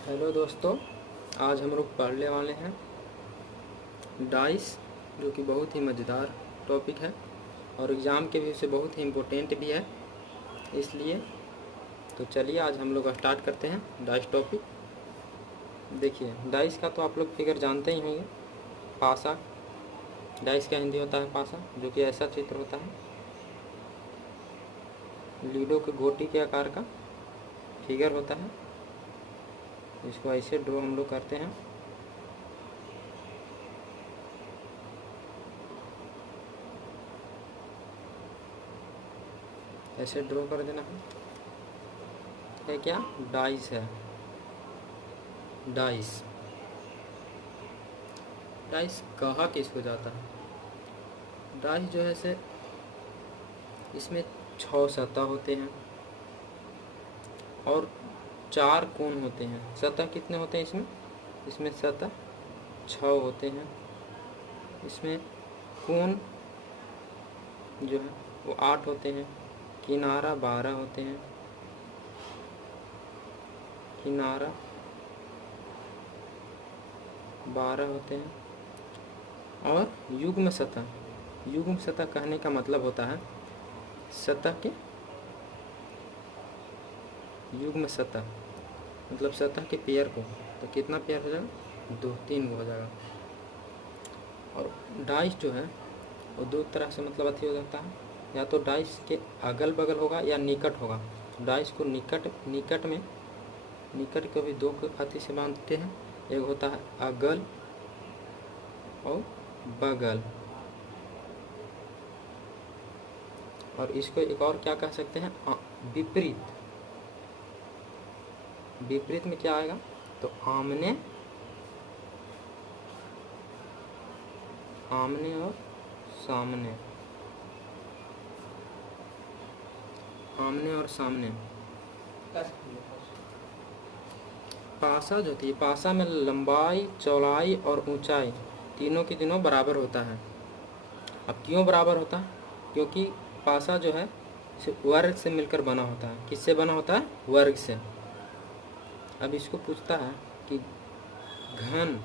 Hello दोस्तों, आज हम लोग पढ़ने वाले हैं डाइस, जो कि बहुत ही मज़ेदार टॉपिक है और एग्ज़ाम के व्यू से बहुत ही इम्पोर्टेंट भी है। इसलिए तो चलिए आज हम लोग स्टार्ट करते हैं डाइस टॉपिक। देखिए, डाइस का तो आप लोग फिगर जानते ही होंगे। पासा, डाइस का हिंदी होता है पासा, जो कि ऐसा चित्र होता है, लीडो के गोटी के आकार का फिगर होता है। इसको ऐसे ड्रॉ हम लोग करते हैं। ऐसे ड्रॉ कर देना है। ये क्या डाइस है? डाइस डाइस कहा किसको जाता है? डाइस जो है से इसमें 6 सतह होते हैं और 4 कोण होते हैं। सतह कितने होते हैं इसमें? इसमें सतह 6 होते हैं। इसमें कोण जो है वो 8 होते हैं। किनारा 12 होते हैं। किनारा 12 होते हैं। और युग्म सतह कहने का मतलब होता है सतह के युग्म सतह, मतलब सतह के पेयर को। तो कितना पेयर हो जाएगा? 2-3 हो जाएगा। और डाइस जो है वो दो तरह से मतलब अथी हो जाता है, या तो डाइस के अगल बगल होगा या निकट होगा। डाइस को निकट को भी 2 अथी से बांधते हैं। एक होता है अगल और बगल, और इसको एक और क्या कह सकते हैं? विपरीत। विपरीत में क्या आएगा? तो आमने और सामने। आमने और सामने। पासा जो थी, पासा में लंबाई, चौड़ाई और ऊंचाई तीनों की तीनों बराबर होता है। अब क्यों बराबर होता है? क्योंकि पासा जो है वर्ग से मिलकर बना होता है। किससे बना होता है? वर्ग से। अब इसको पूछता है कि घन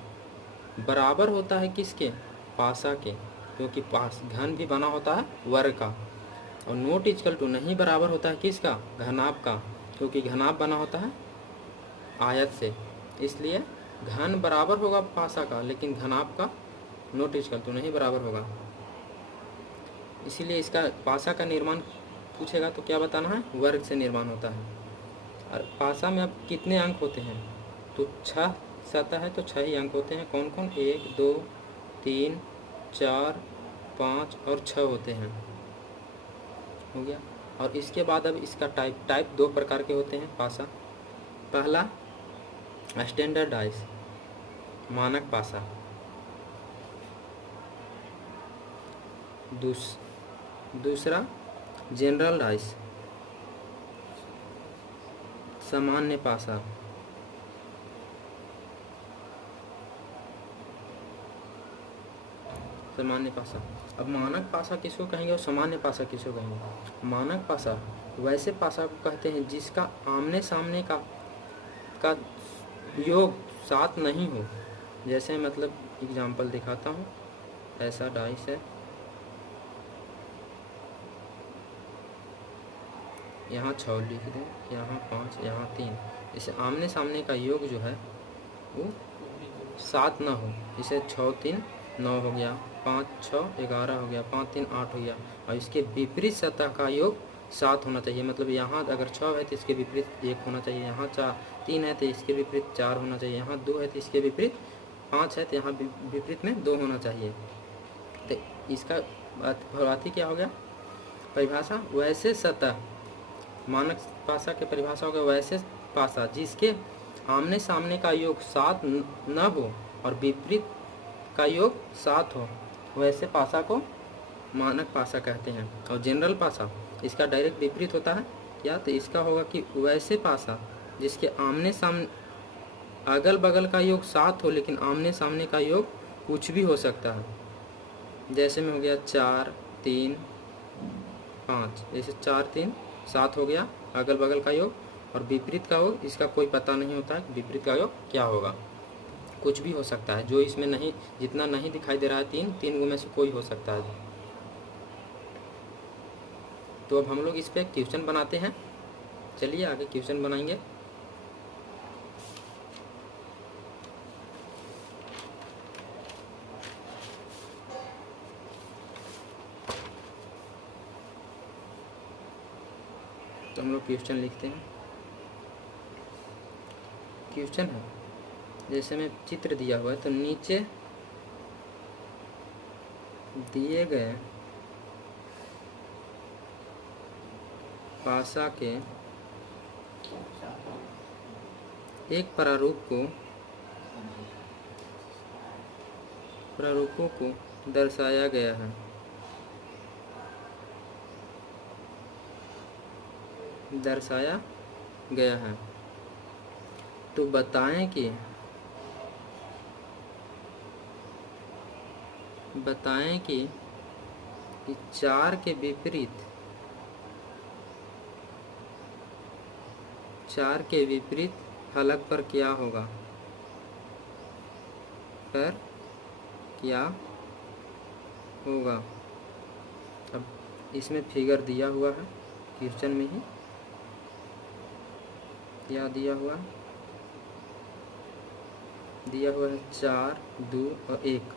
बराबर होता है किसके? पासा के, क्योंकि घन भी बना होता है वर्ग का। और नोट इक्वल टू नहीं बराबर होता है किसका? घनाभ का, क्योंकि घनाभ बना होता है आयत से। इसलिए घन बराबर होगा पासा का, लेकिन घनाभ का नोट इक्वल टू नहीं बराबर होगा। इसीलिए इसका पासा का निर्माण पूछेगा तो क्या बताना है? वर्ग से निर्माण होता है। और पासा में अब कितने अंक होते हैं? तो 6 सतह है तो 6 ही अंक होते हैं। कौन कौन? 1 2 3 4 5 और 6 होते हैं। हो गया। और इसके बाद अब इसका टाइप 2 प्रकार के होते हैं पासा। पहला स्टैंडर्ड डाइस, मानक पासा। दूसरा जनरल डाइस, सामान्य पासा। सामान्य पासा। अब मानक पासा किसको कहेंगे और सामान्य पासा किसको कहेंगे? मानक पासा वैसे पासा को कहते हैं जिसका आमने सामने का योग साथ नहीं हो। जैसे मतलब एग्जाम्पल दिखाता हूँ। ऐसा डाइस है, यहाँ 6 लिख दें, यहाँ 5, यहाँ 3। इसे आमने सामने का योग जो है वो 7 ना हो। इसे 6 3 9 हो गया, 5 6 11 हो गया, 5 3 8 हो गया। और इसके विपरीत सतह का योग 7 होना चाहिए। मतलब यहाँ अगर 6 है तो इसके विपरीत 1 होना चाहिए। यहाँ 3 है तो इसके विपरीत 4 होना चाहिए। यहाँ 2 है तो इसके विपरीत 5 है तो यहाँ विपरीत में 2 होना चाहिए। तो इसका बात क्या हो गया? परिभाषा वैसे सतह, मानक पासा के परिभाषा हो गया वैसे पासा जिसके आमने सामने का योग 7 न हो और विपरीत का योग 7 हो, वैसे पासा को मानक पासा कहते हैं। और जनरल पासा इसका डायरेक्ट विपरीत होता है क्या? तो इसका होगा कि वैसे पासा जिसके आमने सामने अगल बगल का योग 7 हो, लेकिन आमने सामने का योग कुछ भी हो सकता है। जैसे में हो गया 4 3 5, जैसे 4 3 7 हो गया अगल बगल का योग, और विपरीत का योग इसका कोई पता नहीं होता है विपरीत का योग क्या होगा, कुछ भी हो सकता है। जो इसमें नहीं, जितना नहीं दिखाई दे रहा है तीन गो में से कोई हो सकता है। तो अब हम लोग इस पर क्वेश्चन बनाते हैं। चलिए आगे क्वेश्चन बनाएंगे। तो हम लोग क्वेश्चन लिखते हैं। क्वेश्चन है जैसे में चित्र दिया हुआ है, तो नीचे दिए गए पासा के एक प्रारूपों को दर्शाया गया है। तो बताएं कि चार के विपरीत फलक पर क्या होगा। अब इसमें फिगर दिया हुआ है, क्वेश्चन में ही क्या दिया हुआ है 4, 2 और 1।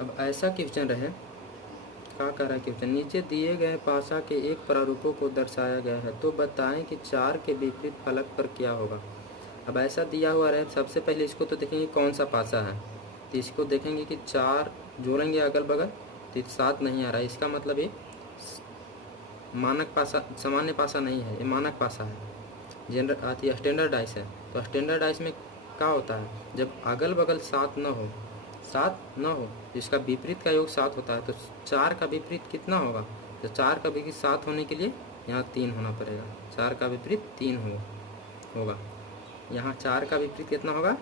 अब ऐसा क्वेश्चन रहे, क्या कह रहा है क्वेश्चन, नीचे दिए गए पासा के एक प्रारूपों को दर्शाया गया है, तो बताएं कि चार के विपरीत फलक पर क्या होगा। अब ऐसा दिया हुआ रहे, सबसे पहले इसको तो देखेंगे कौन सा पासा है, तो इसको देखेंगे कि 4 जोड़ेंगे अगल बगल तो 7 नहीं आ रहा है। इसका मतलब ये मानक पासा, सामान्य पासा नहीं है, ये मानक पासा है, स्टैंडर्ड डाइस है। तो स्टैंडर्ड डाइस में क्या होता है, जब अगल बगल 7 न हो, इसका विपरीत का योग 7 होता है। तो 4 का विपरीत कितना होगा, तो 4 का विपरीत 7 होने के लिए यहाँ 3 होना पड़ेगा। 4 का विपरीत 3 होगा। यहाँ 4 का विपरीत कितना होगा,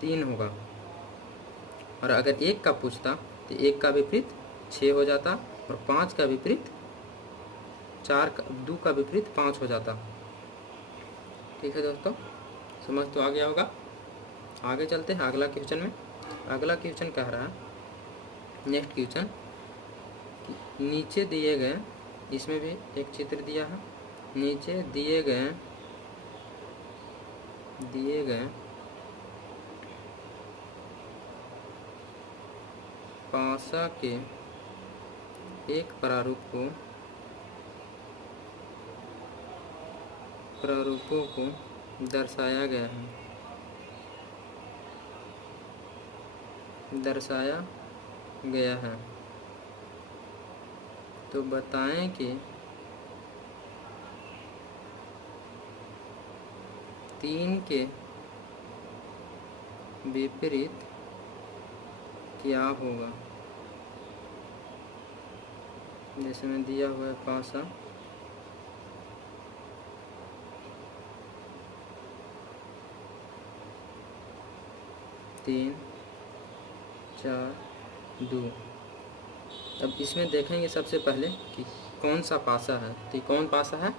3 होगा। और अगर 1 का पूछता तो 1 का विपरीत 6 हो जाता, और 5 का विपरीत 2 का विपरीत 5 हो जाता। ठीक है दोस्तों, समझ तो आ गया होगा। आगे चलते हैं अगला क्वेश्चन में। अगला क्वेश्चन कह रहा है, नेक्स्ट क्वेश्चन, नीचे दिए गए, इसमें भी एक चित्र दिया है, नीचे दिए गए पासा के एक प्रारूपों को दर्शाया गया है। तो बताएं कि 3 के विपरीत क्या होगा। जैसे में दिया हुआ है पासा, तीन, 4, 2। अब इसमें देखेंगे सबसे पहले कि कौन सा पासा है। तो कौन पासा है,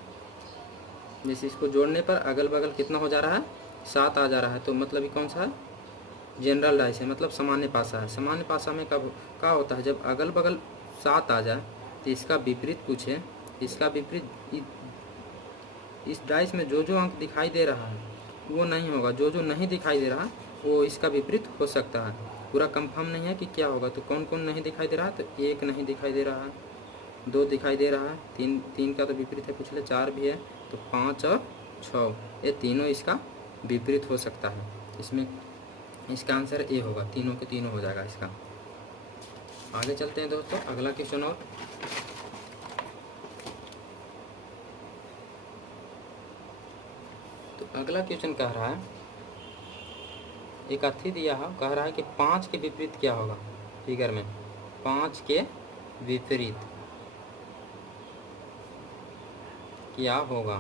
जैसे इसको जोड़ने पर अगल बगल कितना हो जा रहा है, 7 आ जा रहा है। तो मतलब ये कौन सा है, जनरल डाइस है, मतलब सामान्य पासा है। सामान्य पासा में कब क्या होता है, जब अगल बगल 7 आ जाए तो इसका विपरीत पूछे, इसका विपरीत इस डाइस में जो अंक दिखाई दे रहा है वो नहीं होगा, जो नहीं दिखाई दे रहा वो इसका विपरीत हो सकता है। पूरा कंफर्म नहीं है कि क्या होगा। तो कौन कौन नहीं दिखाई दे रहा है, तो 1 नहीं दिखाई दे रहा है, 2 दिखाई दे रहा है, 3 का तो विपरीत है, पिछले 4 भी है, तो 5 और 6 ये तीनों इसका विपरीत हो सकता है। इसमें इसका आंसर ए होगा, तीनों के तीनों हो जाएगा इसका। आगे चलते हैं दोस्तों, अगला क्वेश्चन। और तो अगला क्वेश्चन कह रहा है, एक अथी दिया है, कह रहा है कि 5 के विपरीत क्या होगा। फिगर में 5 के विपरीत क्या होगा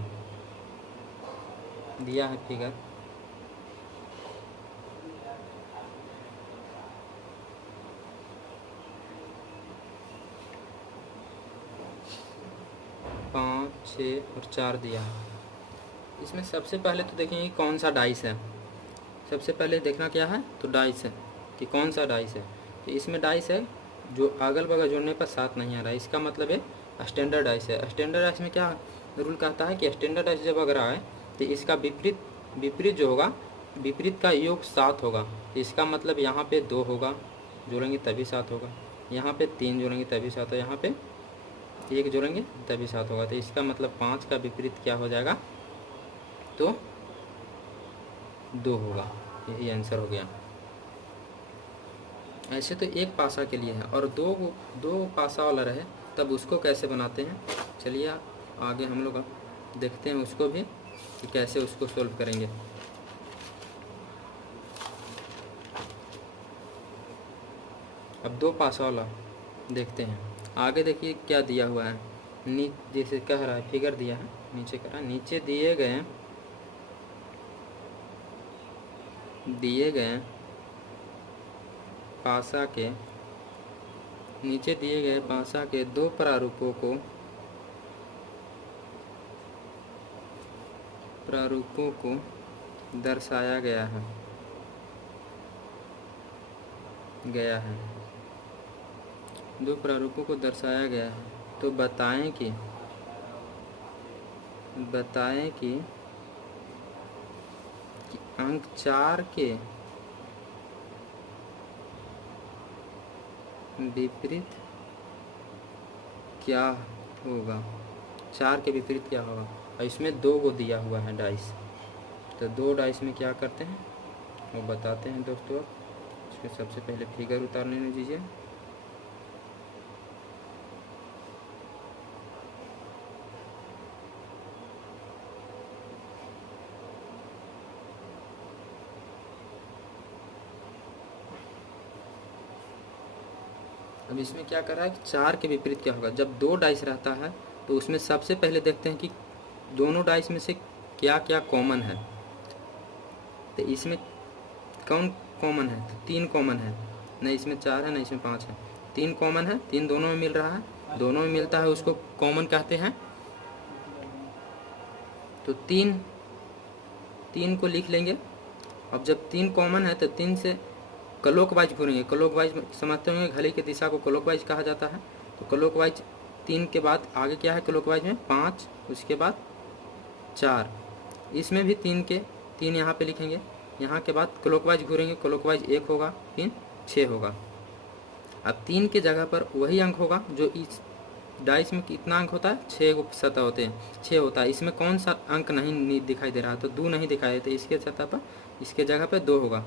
दिया है फिगर। पाँच, 6 और 4 दिया है। इसमें सबसे पहले तो देखेंगे कौन सा डाइस है। सबसे पहले देखना क्या है, तो डाइस है कि कौन सा डाइस है। तो इसमें डाइस है जो अगल बगल जोड़ने पर 7 नहीं आ रहा है, इसका मतलब है स्टैंडर्ड डाइस है। स्टैंडर्ड डाइस में क्या रूल कहता है कि स्टैंडर्ड डाइस जब अगर आए तो इसका विपरीत विपरीत जो होगा, विपरीत का योग 7 होगा। तो इसका मतलब यहाँ पे 2 होगा, जोड़ेंगे तभी 7 होगा। यहाँ पे 3 जोड़ेंगे तभी 7 होगा। यहाँ पे 1 जोड़ेंगे तभी 7 होगा। तो इसका मतलब 5 का विपरीत क्या हो जाएगा, तो 2 होगा। यही आंसर हो गया। ऐसे तो एक पासा के लिए है, और दो पासा वाला रहे तब उसको कैसे बनाते हैं, चलिए आगे हम लोग देखते हैं उसको भी कि कैसे उसको सोल्व करेंगे। अब 2 पासा वाला देखते हैं। आगे देखिए क्या दिया हुआ है, जैसे कह रहा है फिगर दिया है, नीचे कह रहा है नीचे दिए गए पासा के नीचे दिए गए पासा के 2 प्रारूपों को दर्शाया गया है 2 प्रारूपों को दर्शाया गया है। तो बताएं कि अंक 4 के विपरीत क्या होगा। 4 के विपरीत क्या होगा, और इसमें 2 को दिया हुआ है डाइस। तो 2 डाइस में क्या करते हैं वो बताते हैं दोस्तों। इसमें सबसे पहले फिगर उतारने दीजिए। अब इसमें क्या कर रहा है कि 4 के विपरीत क्या होगा। जब 2 डाइस रहता है तो उसमें सबसे पहले देखते हैं कि दोनों डाइस में से क्या क्या कॉमन है। तो इसमें कौन कॉमन है, तो 3 कॉमन है, नहीं इसमें 4 है, नहीं इसमें 5 है। 3 कॉमन है, 3 दोनों में मिल रहा है, दोनों में मिलता है उसको कॉमन कहते हैं। तो 3 को लिख लेंगे। अब जब 3 कॉमन है तो 3 से क्लॉकवाइज घूरेंगे। क्लॉकवाइज समझते होंगे, घड़ी की दिशा को क्लॉकवाइज कहा जाता है। तो क्लॉकवाइज 3 के बाद आगे क्या है क्लॉकवाइज में 5, उसके बाद 4। इसमें भी 3 यहाँ पे लिखेंगे। यहाँ के बाद क्लॉकवाइज घूरेंगे, क्लॉकवाइज 1 होगा, फिर 6 होगा। अब 3 के जगह पर वही अंक होगा जो इस डाइस में कितना अंक होता है, 6 को सतह होते हैं, 6 होता है। इसमें कौन सा अंक नहीं दिखाई दे रहा, तो 2 नहीं दिखाई देते, इसके सतह पर इसके जगह पर 2 होगा।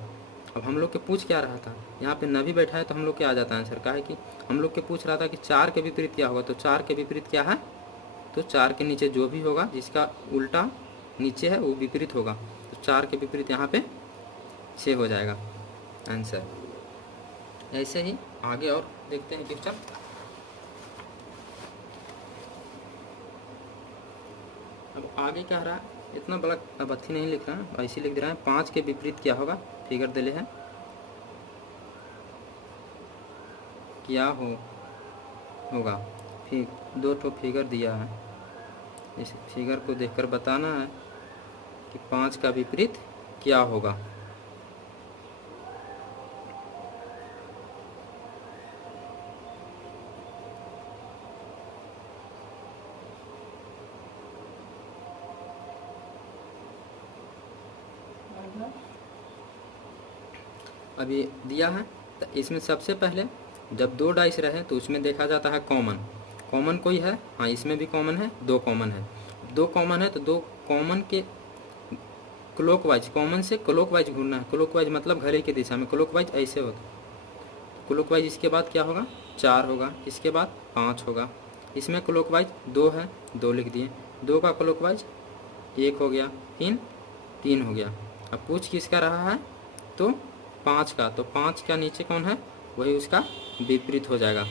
अब हम लोग के पूछ क्या रहा था, यहाँ पे नभी बैठा है तो हम लोग क्या आ जाता है आंसर, का है कि हम लोग के पूछ रहा था कि 4 के विपरीत क्या होगा। तो 4 के विपरीत क्या है, तो 4 के नीचे जो भी होगा जिसका उल्टा नीचे है वो विपरीत होगा। तो 4 के विपरीत यहाँ पे 6 हो जाएगा आंसर। ऐसे ही आगे और देखते हैं क्वेश्चन। अब आगे क्या रहा है, इतना बड़ा अब अथी नहीं लिख रहा है, ऐसे लिख दे रहा है 5 के विपरीत क्या होगा, फिगर दे ले है क्या होगा। फिर 2 ठो फिगर दिया है, इस फिगर को देखकर बताना है कि 5 का विपरीत क्या होगा। अभी दिया है तो इसमें सबसे पहले जब 2 डाइस रहे तो उसमें देखा जाता है कॉमन कोई है, हाँ इसमें भी कॉमन है, 2 कॉमन है। 2 कॉमन है तो 2 कॉमन के क्लॉकवाइज, कॉमन से क्लॉकवाइज घूमना है। क्लॉकवाइज मतलब घड़ी की दिशा में, क्लॉकवाइज ऐसे होता है। क्लॉकवाइज इसके बाद क्या होगा, 4 होगा, इसके बाद 5 होगा। इसमें क्लॉकवाइज 2 है, 2 लिख दिए। 2 का क्लॉकवाइज 1 हो गया, फिर 3 हो गया। अब पूछ किसका रहा है, तो 5 का। तो 5 का नीचे कौन है, वही उसका विपरीत हो जाएगा।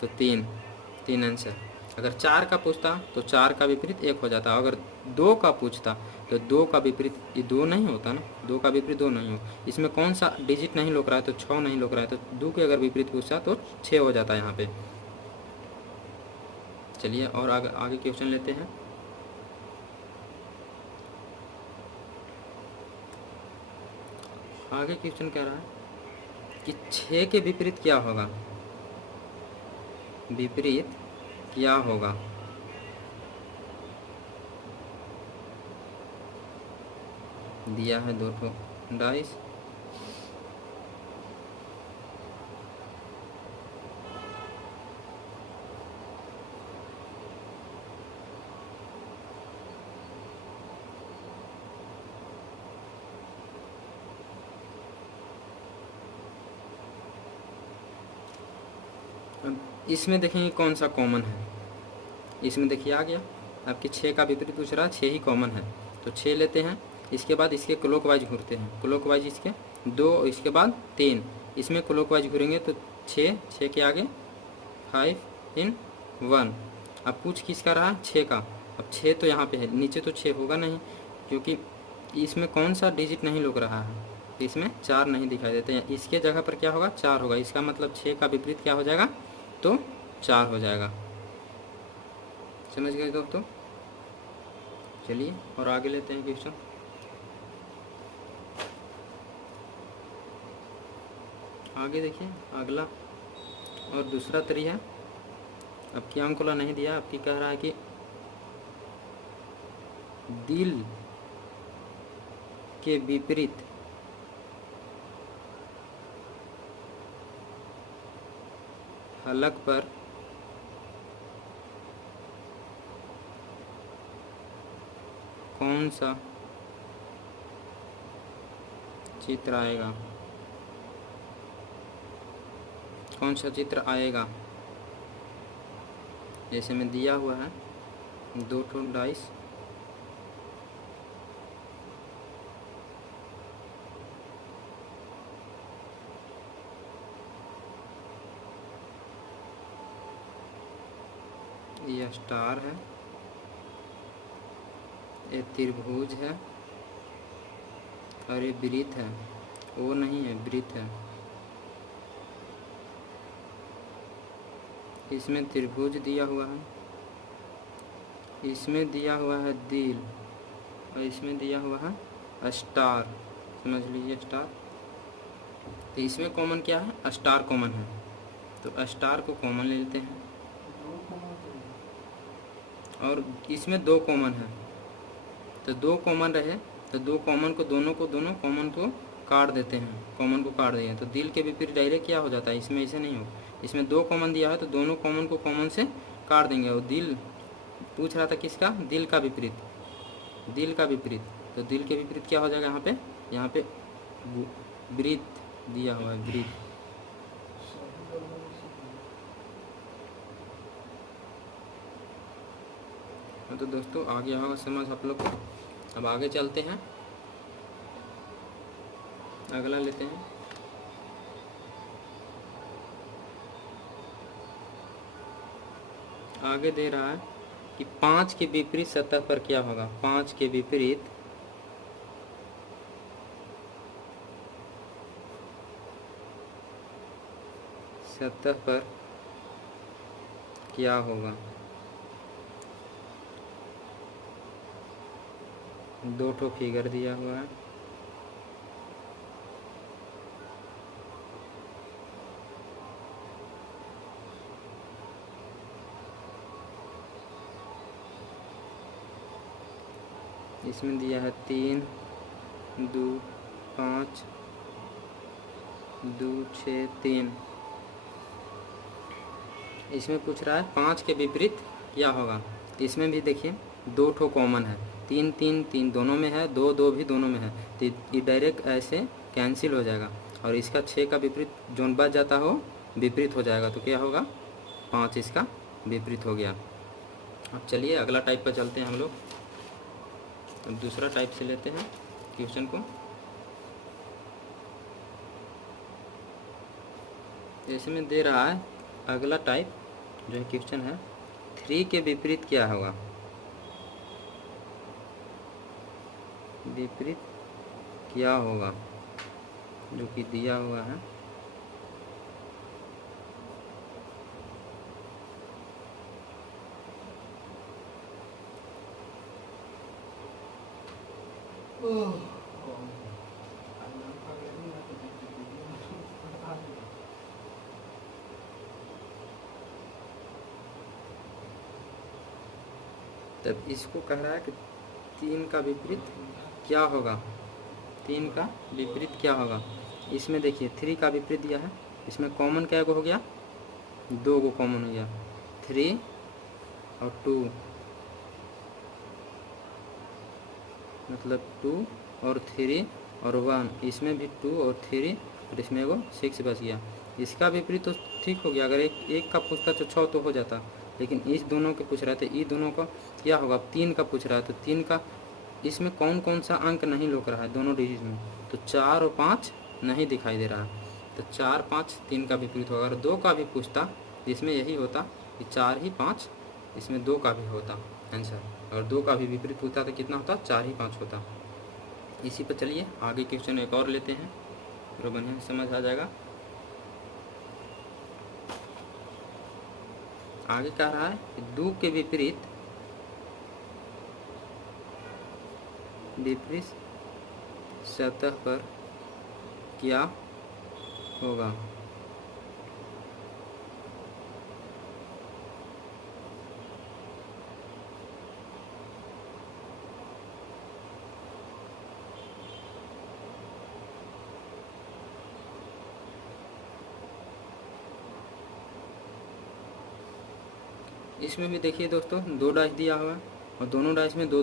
तो 3 आंसर। अगर 4 का पूछता तो 4 का विपरीत 1 हो जाता। अगर 2 का पूछता तो 2 का विपरीत, ये 2 नहीं होता ना, 2 का विपरीत 2 नहीं हो। इसमें कौन सा डिजिट नहीं लोक रहा है, तो 6 नहीं लोक रहा है। तो 2 के अगर विपरीत पूछता तो 6 हो जाता है यहाँ पे। चलिए और आगे क्वेश्चन लेते हैं। आगे क्वेश्चन कह रहा है कि 6 के विपरीत क्या होगा, विपरीत क्या होगा। दिया है 2 ठो डाइस, इसमें देखेंगे कौन सा कॉमन है। इसमें देखिए आ गया आपके 6 का विपरीत पूछ रहा है, 6 ही कॉमन है तो 6 लेते हैं। इसके बाद इसके क्लॉकवाइज घूरते हैं, क्लॉकवाइज इसके 2, इसके बाद 3, इसमें क्लॉकवाइज घूरेंगे तो 6, 6 के आगे 5 इन 1। अब पूछ किसका रहा है, 6 का। अब 6 तो यहाँ पे है, नीचे तो 6 होगा नहीं क्योंकि इसमें कौन सा डिजिट नहीं लुक रहा है, तो इसमें 4 नहीं दिखाई देते हैं। इसके जगह पर क्या होगा, 4 होगा। इसका मतलब 6 का विपरीत क्या हो जाएगा, तो 4 हो जाएगा। समझ गए दोस्तों। चलिए और आगे लेते हैं क्वेश्चन। आगे देखिए अगला और दूसरा तरी है। अब की अंकुला नहीं दिया, आपकी कह रहा है कि दिल के विपरीत फलक पर कौन सा चित्र आएगा, कौन सा चित्र आएगा। जैसे में दिया हुआ है 2 ठो डाइस, यह स्टार है, ये त्रिभुज है और ये वृत्त है। वो नहीं है, वृत्त है। इसमें त्रिभुज दिया हुआ है, इसमें दिया हुआ है दिल और इसमें दिया हुआ है स्टार। समझ लीजिए स्टार। तो इसमें कॉमन क्या है, स्टार कॉमन है, तो स्टार को कॉमन ले लेते हैं। और इसमें 2 कॉमन है, तो 2 कॉमन रहे तो 2 कॉमन को दोनों कॉमन को काट देते हैं, कॉमन को काट दिए तो दिल के विपरीत डायरेक्ट क्या हो जाता है, इसमें ऐसे नहीं हो। इसमें 2 कॉमन दिया है तो दोनों कॉमन को कॉमन से काट देंगे। और दिल पूछ रहा था किसका, दिल का विपरीत, दिल का विपरीत। तो दिल के विपरीत क्या हो जाएगा, यहाँ पे वृत्त दिया हुआ है, वृत्त। तो दोस्तों आ गया होगा समझ आप लोग को। अब आगे चलते हैं, अगला लेते हैं। आगे दे रहा है कि 5 के विपरीत सतह पर क्या होगा, 5 के विपरीत सतह पर क्या होगा। 2 ठो फिगर दिया हुआ है, इसमें दिया है 3, 2, 5, 2, 6, 3। इसमें पूछ रहा है 5 के विपरीत क्या होगा। इसमें भी देखिए 2 ठो कॉमन है, 3, 3, 3 दोनों में है, 2, 2 भी दोनों में है, तो ये डायरेक्ट ऐसे कैंसिल हो जाएगा। और इसका 6 का विपरीत जोन बच जाता हो विपरीत हो जाएगा, तो क्या होगा, 5 इसका विपरीत हो गया। अब चलिए अगला टाइप पर चलते हैं हम लोग। अब दूसरा टाइप से लेते हैं क्वेश्चन को। जैसे में दे रहा है अगला टाइप जो है क्वेश्चन है, 3 के विपरीत क्या होगा, विपरीत क्या होगा, जो कि दिया हुआ है। तब इसको कह रहा है कि 3 का विपरीत क्या होगा, 3 का विपरीत क्या होगा। इसमें देखिए 3 का विपरीत दिया है, इसमें कॉमन क्या हो गया, 2 को कॉमन हो गया, 3 और 2 मतलब 2 और 3 और 1, इसमें भी 2 और 3 और इसमें वो 6 बच गया। इसका विपरीत तो ठीक हो गया, अगर एक का पूछता तो 6 तो हो जाता, लेकिन इस दोनों के पूछ रहा था, ये दोनों का क्या होगा, 3 का पूछ रहा है, तो 3 का इसमें कौन कौन सा अंक नहीं लौक रहा है दोनों डिजिट में, तो 4 और 5 नहीं दिखाई दे रहा है, तो 4 5 3 का विपरीत होगा। अगर 2 का भी पूछता इसमें यही होता कि 4 ही 5, इसमें 2 का भी होता आंसर, और 2 का भी विपरीत पूछता तो कितना होता, 4 ही 5 होता। इसी पर चलिए आगे क्वेश्चन एक और लेते हैं, फिर बढ़िया से समझ आ जाएगा। आगे कह रहा है कि 2 के विपरीत सतह पर क्या होगा। इसमें भी देखिए दोस्तों 2 डाइस दिया हुआ है और दोनों डाइस में दो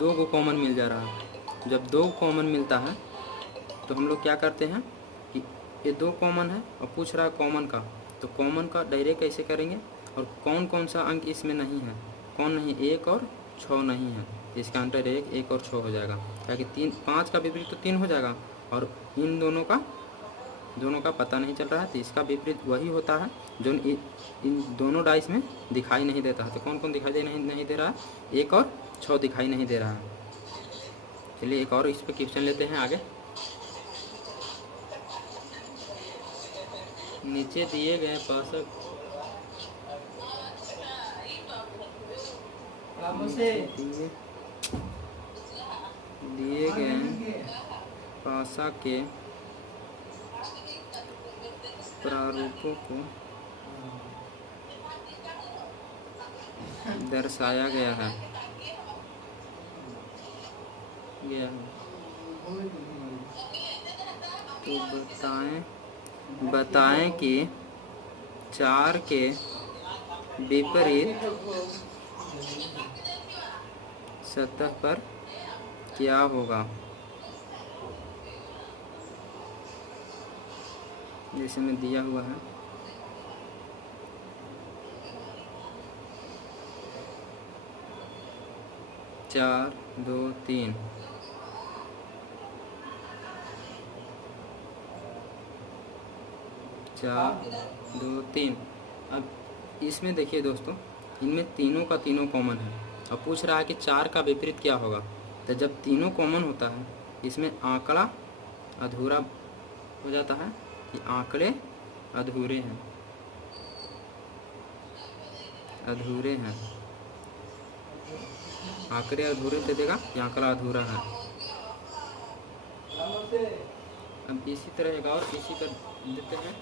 को कॉमन मिल जा रहा है। जब 2 कॉमन मिलता है तो हम लोग क्या करते हैं कि ये 2 कॉमन है और पूछ रहा है कॉमन का, तो कॉमन का डायरेक्ट कैसे करेंगे, और कौन कौन सा अंक इसमें नहीं है, कौन नहीं, 1 और 6 नहीं है, इसका आंसर डायरेक्ट 1 और 6 हो जाएगा, ताकि 5 का विपरीत तो 3 हो जाएगा, और इन दोनों का पता नहीं चल रहा है, तो इसका विपरीत वही होता है जो इन दोनों डाइस में दिखाई नहीं देता है। तो कौन कौन दिखाई नहीं दे रहा है, 1 और 6 दिखाई नहीं दे रहा है। चलिए एक और इस पर क्वेश्चन लेते हैं आगे। नीचे दिए गए पासक दिए गए पासा के प्रारूपों को दर्शाया गया है तो बताएं कि 4 के विपरीत सतह पर क्या होगा। जैसे में दिया हुआ है, चार 2 3, चार 2 3। अब इसमें देखिए दोस्तों, इनमें तीनों का तीनों कॉमन है और पूछ रहा है कि 4 का विपरीत क्या होगा। तो जब तीनों कॉमन होता है इसमें आंकड़ा अधूरा हो जाता है कि आंकड़े अधूरे हैं, आंकड़े अधूरे से देगा कि आंकड़ा अधूरा है। अब इसी तरह एक और इसी पर देते हैं,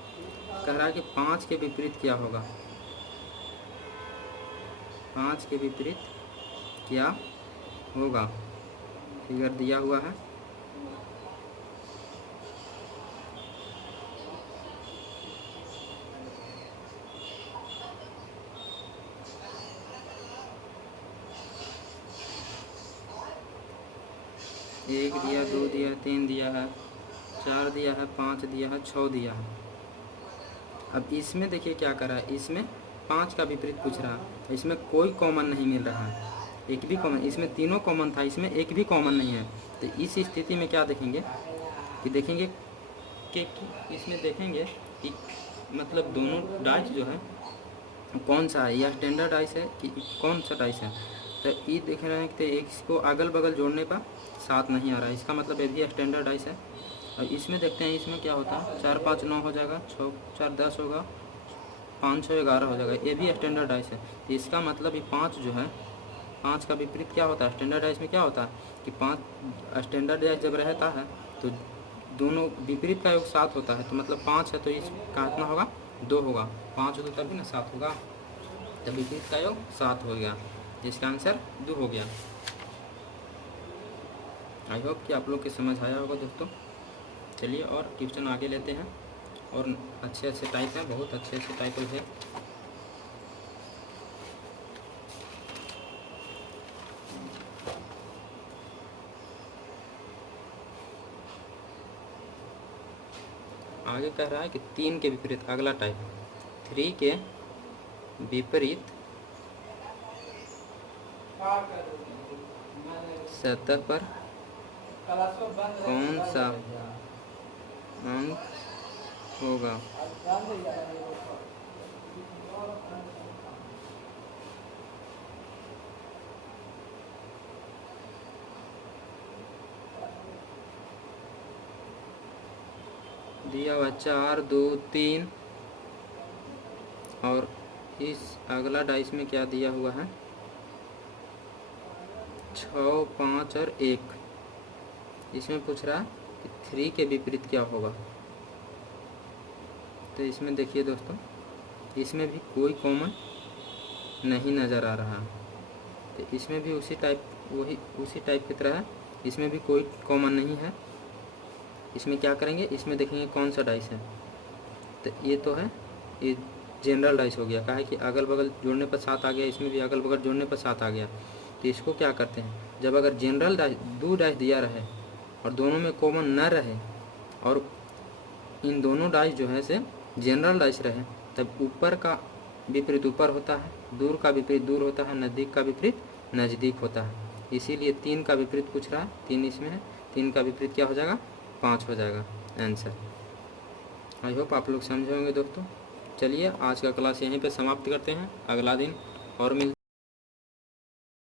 कह रहा है कि 5 के विपरीत क्या होगा, 5 के विपरीत क्या होगा। फिगर दिया हुआ है, एक दिया, 2 दिया, 3 दिया है, 4 दिया है, 5 दिया है, 6 दिया है। अब इसमें देखिए क्या कर रहा है, इसमें 5 का विपरीत पूछ रहा है, इसमें कोई कॉमन नहीं मिल रहा है, एक भी कॉमन, इसमें तीनों कॉमन था, इसमें एक भी कॉमन नहीं है। तो इस स्थिति में क्या देखेंगे कि इसमें देखेंगे कि मतलब दोनों डाइस जो है कौन सा है, या स्टैंडर्ड डाइस है कि कौन सा डाइस है। तो ये देख रहे हैं कि इसको अगल बगल जोड़ने पर 7 नहीं आ रहा है, इसका मतलब ये भी स्टैंडर्ड डाइस है। और इसमें देखते हैं इसमें क्या होता है, 4 5 9 हो जाएगा, 6 4 10 होगा, 5 6 11 हो जाएगा, ये भी स्टैंडर्ड डाइस है। इसका मतलब ये 5 जो है, 5 का विपरीत क्या होता है, स्टैंडर्ड डाइस में क्या होता है कि 5 स्टैंडर्ड डाइस जब रहता है तो दोनों विपरीत का योग 7 होता है, तो मतलब 5 है तो इसका कितना होगा, 2 होगा, 5 होगा तभी ना 7 होगा, तब विपरीत का योग 7 हो गया। इसका आंसर 2 हो गया। आई होप कि आप लोग के समझ आया होगा दोस्तों। चलिए और क्वेश्चन आगे लेते हैं, और अच्छे अच्छे टाइप हैं, बहुत अच्छे अच्छे टाइप है। आगे कह रहा है कि 3 के विपरीत, अगला टाइप 3 के विपरीत सतह पर कौन सा अंक होगा? दिया हुआ 4 2 3, और इस अगला डाइस में क्या दिया हुआ है? 6 5 और 1। इसमें पूछ रहा है कि 3 के विपरीत क्या होगा। तो इसमें देखिए दोस्तों, इसमें भी कोई कॉमन नहीं नज़र आ रहा। तो इसमें भी उसी टाइप की तरह है, इसमें भी कोई कॉमन नहीं है। इसमें क्या करेंगे, इसमें देखेंगे कौन सा डाइस है। तो ये तो है, ये जनरल डाइस हो गया। कहा है कि अगल बगल जोड़ने पर 7 आ गया, इसमें भी अगल बगल जोड़ने पर 7 आ गया। तो इसको क्या करते हैं, जब अगर जनरल डाइस 2 डाइस दिया रहे और दोनों में कॉमन न रहे, और इन दोनों डाइस जो है से जनरल डाइस रहे, तब ऊपर का विपरीत ऊपर होता है, दूर का विपरीत दूर होता है, नज़दीक का विपरीत नज़दीक होता है। इसीलिए 3 का विपरीत पूछ रहा है, 3 इसमें है, 3 का विपरीत क्या हो जाएगा? 5 हो जाएगा आंसर। आई होप आप लोग समझे होंगे दोस्तों। चलिए आज का क्लास यहीं पे समाप्त करते हैं, अगला दिन और मिलते